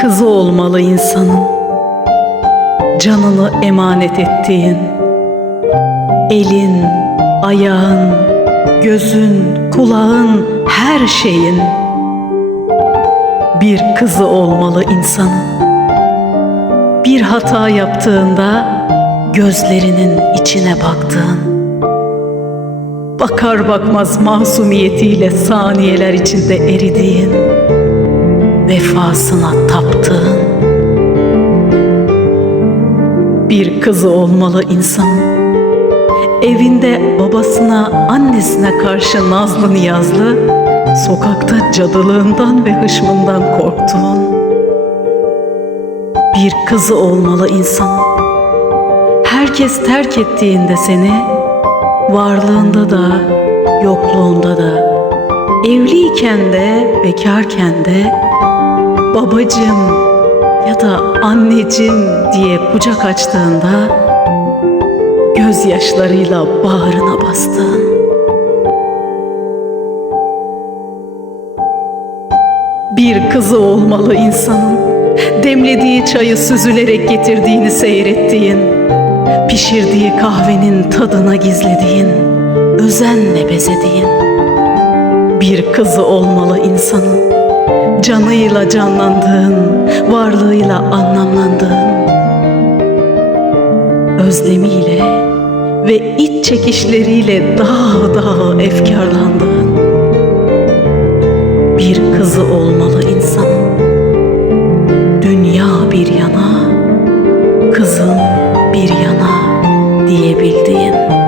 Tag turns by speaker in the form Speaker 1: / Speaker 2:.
Speaker 1: kızı olmalı insanın. Canını emanet ettiğin. Elin, ayağın, gözün, kulağın, her şeyin. Bir kızı olmalı insanın. Bir hata yaptığında gözlerinin içine baktığın. Bakar bakmaz masumiyetiyle saniyeler içinde eridiğin vefasına taptığın bir kızı olmalı insanın. Evinde babasına, annesine karşı nazlı niyazlı, sokakta cadılığından ve hışmından korktuğun bir kızı olmalı insanın. Herkes terk ettiğinde seni, varlığında da, yokluğunda da, evliyken de, bekarken de, babacım ya da anneciğim diye kucak açtığında gözyaşlarıyla bağrına bastığın bir kızı olmalı insanın. Demlediği çayı süzülerek getirdiğini seyrettiğin pişirdiği kahvenin tadına gizlediğin özenle bezediğin bir kızı olmalı insanın canıyla canlandığın, varlığıyla anlamlandığın, özlemiyle ve iç çekişleriyle dağ dağ efkarlandığın bir kızı olmalı insanın. Dünya bir yana, kızın bir yana diyebildiğin.